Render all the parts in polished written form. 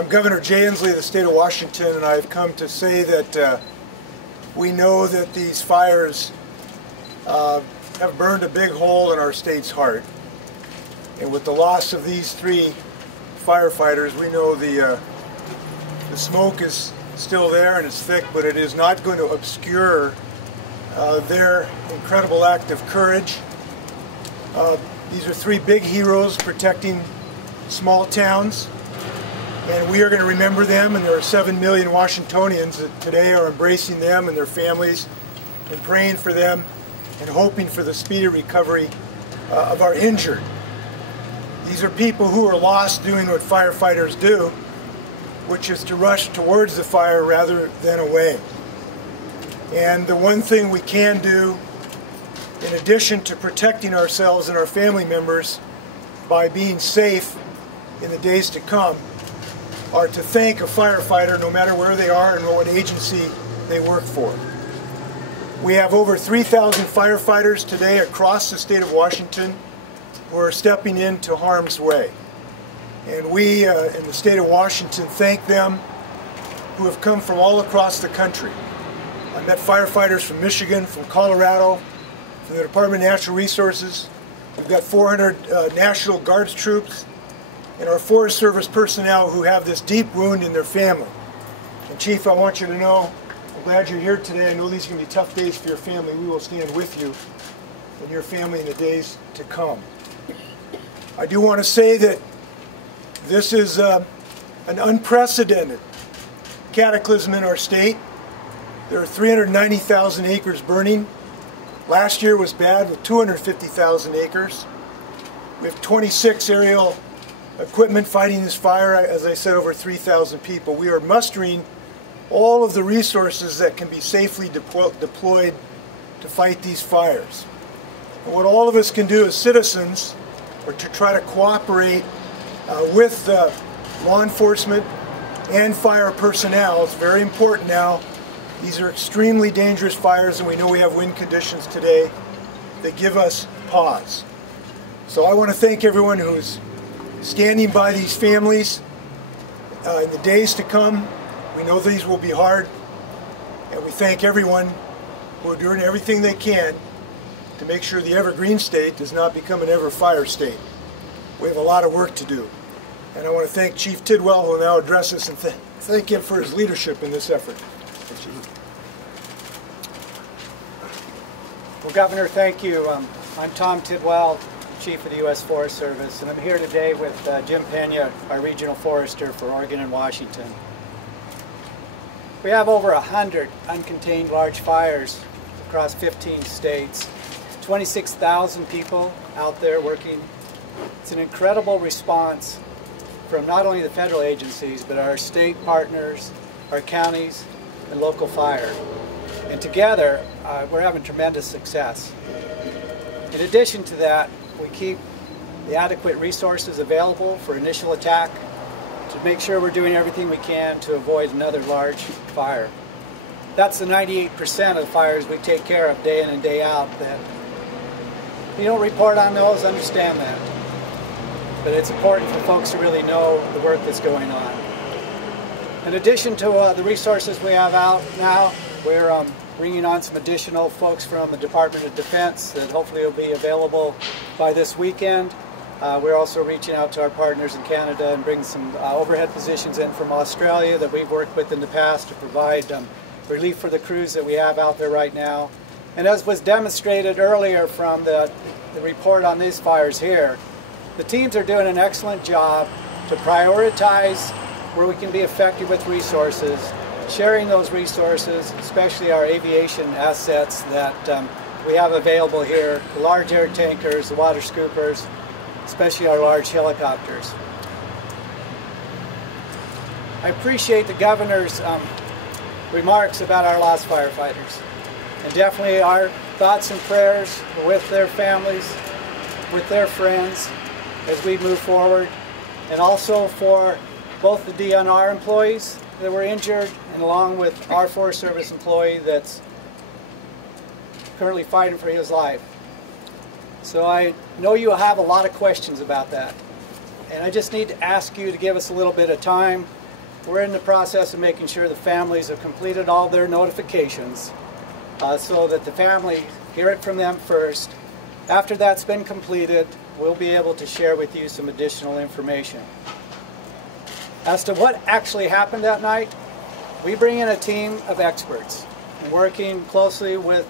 I'm Governor Jay Inslee of the state of Washington, and I've come to say that we know that these fires have burned a big hole in our state's heart. And with the loss of these 3 firefighters, we know the smoke is still there and it's thick, but it is not going to obscure their incredible act of courage. These are 3 big heroes protecting small towns, and we are going to remember them, and there are 7 million Washingtonians that today are embracing them and their families and praying for them and hoping for the speedy recovery of our injured. These are people who are lost doing what firefighters do, which is to rush towards the fire rather than away. And the one thing we can do, in addition to protecting ourselves and our family members by being safe in the days to come, are to thank a firefighter no matter where they are and what agency they work for. We have over 3,000 firefighters today across the state of Washington who are stepping into harm's way. And we in the state of Washington thank them, who have come from all across the country. I met firefighters from Michigan, from Colorado, from the Department of Natural Resources. We've got 400 National Guards troops and our Forest Service personnel who have this deep wound in their family. And Chief, I want you to know, I'm glad you're here today. I know these are going to be tough days for your family. We will stand with you and your family in the days to come. I do want to say that this is an unprecedented cataclysm in our state. There are 390,000 acres burning. Last year was bad with 250,000 acres. We have 26 aerial equipment fighting this fire. As I said, over 3,000 people. We are mustering all of the resources that can be safely deployed to fight these fires. And what all of us can do as citizens are to try to cooperate with law enforcement and fire personnel. It's very important now. These are extremely dangerous fires, and we know we have wind conditions today that give us pause. So I want to thank everyone who's standing by these families in the days to come. We know these will be hard, and we thank everyone who are doing everything they can to make sure the evergreen state does not become an ever fire state. We have a lot of work to do. And I want to thank Chief Tidwell, who will now address us, and thank him for his leadership in this effort. Well, Governor, thank you. I'm Tom Tidwell, Chief of the U.S. Forest Service, and I'm here today with Jim Pena, our Regional Forester for Oregon and Washington. We have over 100 uncontained large fires across 15 states, 26,000 people out there working. It's an incredible response from not only the federal agencies, but our state partners, our counties, and local fire. And together, we're having tremendous success. In addition to that, we keep the adequate resources available for initial attack to make sure we're doing everything we can to avoid another large fire. That's the 98% of the fires we take care of day in and day out. That if you don't report on those, understand that. But it's important for folks to really know the work that's going on. In addition to the resources we have out now, we're bringing on some additional folks from the Department of Defense that hopefully will be available by this weekend. We're also reaching out to our partners in Canada and bringing some overhead positions in from Australia that we've worked with in the past to provide relief for the crews that we have out there right now. And as was demonstrated earlier from the report on these fires here, the teams are doing an excellent job to prioritize where we can be effective with resources, sharing those resources, especially our aviation assets that we have available here, the large air tankers, the water scoopers, especially our large helicopters. I appreciate the Governor's remarks about our lost firefighters. And definitely our thoughts and prayers are with their families, with their friends as we move forward, and also for both the DNR employees that were injured and along with our Forest Service employee that's currently fighting for his life. So I know you have a lot of questions about that. And I just need to ask you to give us a little bit of time we're in the process of making sure the families have completed all their notifications so that the family hear it from them first. After that's been completed, we'll be able to share with you some additional information. As to what actually happened that night, we bring in a team of experts and working closely with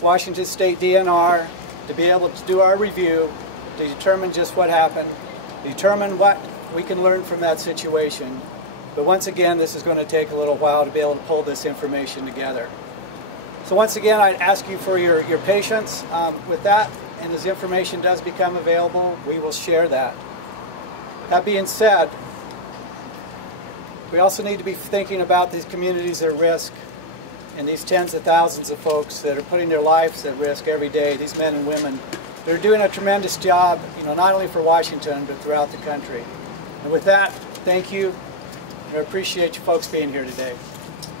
Washington State DNR to be able to do our review, to determine just what happened, determine what we can learn from that situation. But once again, this is going to take a little while to be able to pull this information together. So once again, I'd ask you for your patience with that, and as information does become available, we will share that. That being said, we also need to be thinking about these communities at risk and these tens of thousands of folks that are putting their lives at risk every day, these men and women. They're doing a tremendous job, not only for Washington, but throughout the country. And with that, thank you, and I appreciate you folks being here today.